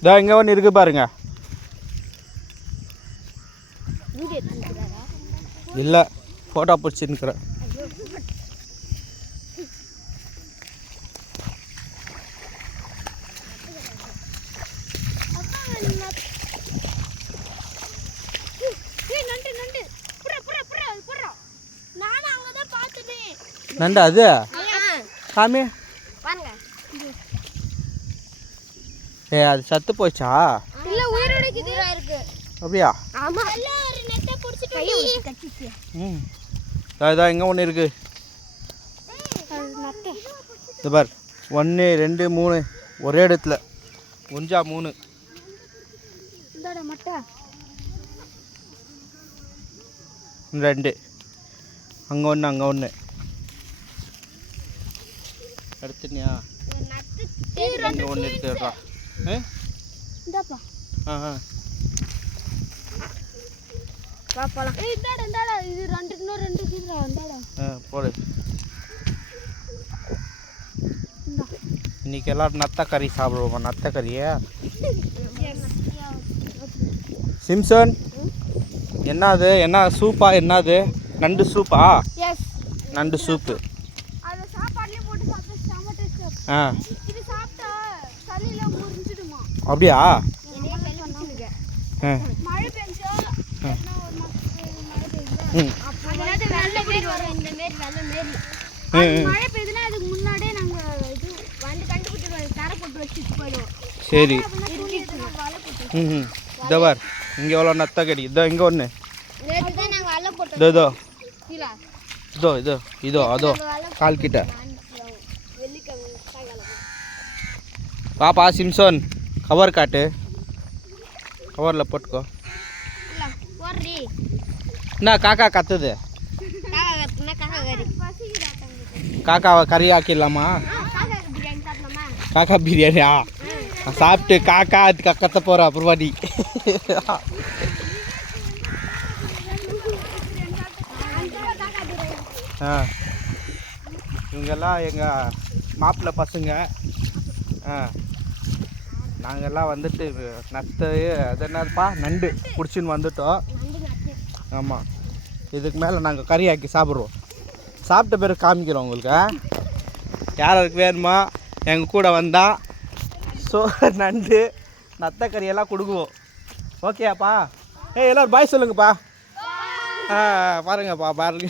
இதோ இங்கே ஒன்று இருக்குது பாருங்க. இல்லை, ஃபோட்டோ பிடிச்சிருக்கிறேன். நண்டு அது சாமி. ஏ அது சத்து போச்சா? இல்ல உயிரோட இருக்கு. அப்படியா? ஆமா. ஒரு நெட்டை புடிச்சிட்டு அதான் இங்கே ஒன்று இருக்குது. இது பார், 1 2 3 ஒரே இடத்துல ஒஞ்சா 3. இந்தட மட்டை 2 அங்கே ஒன்று அங்கே ஒன்று எடுத்துனியா? இங்கே ஒன்று இருக்குடா. இந்தாப்பா. வா போலாம். இந்தட இது இன்னும் 2 இருக்குடா. இந்தட போடு. இன்னைக்கு எல்லாரும் நத்த கறி சாப்பிடுவோம். நத்த கறியா? சிம்சன் என்னது? என்ன சூப்பா? என்னது? நண்டு சூப்பா? எஸ், நண்டு சூப்பு. அது சாப்பாடுல போட்டு சாப்பிட்டா செம டேஸ்ட். இது சாப்பிட்டா சளில முறிஞ்சிடுமா? அப்படியா? மழை பெஞ்சா என்ன ஒரு மழை பெய்யுது. அப்போ வெள்ள மேரி வரும். இந்த மேரி வெள்ள மேரி மழை பெய்யுதுன்னா அதுக்கு முன்னாடியே நாங்க இது வந்து கண்டுபிடிச்சிடுவோம். தர போட்டு வச்சுட்டு போயிடுவோம். சரி. இதோ பார், இங்கே எவ்வளோ நத்த கறி. இதோ இங்கே ஒன்று. நேத்து தான் நாங்க வலை போட்டோம். இதோ கீழே இதோ இதோ இதோ அதோ கால் கிட்ட. பாப்பா சிம்சன் கவர் காட்டு. கவரில் போட்டுக்கோ. என்ன காக்கா கத்துது? காக்காவை கறி ஆக்கிடலாமா? காக்கா பிரியாணியா? சாப்பிட்டு காக்கா கத்த போகிற அப்புறவாடி. இவங்கெல்லாம் எங்கள் மாப்பிள்ளை பசங்க. நாங்கள்லாம் வந்துட்டு நத்தை அது என்னப்பா நண்டு பிடிச்சின்னு வந்துட்டோம். ஆமாம், இதுக்கு மேலே நாங்கள் கறி ஆக்கி சாப்பிட்றோம். சாப்பிட்ட பிறகு காமிக்கிறோம் உங்களுக்கு. யாருக்கு வேணுமா எங்கள் கூட வந்தால் நண்டு நத்தை கறியெல்லாம் கொடுக்குவோம். ஓகேப்பா? எல்லோரும் பாய் சொல்லுங்கப்பா. பாருங்கப்பா பாருங்க.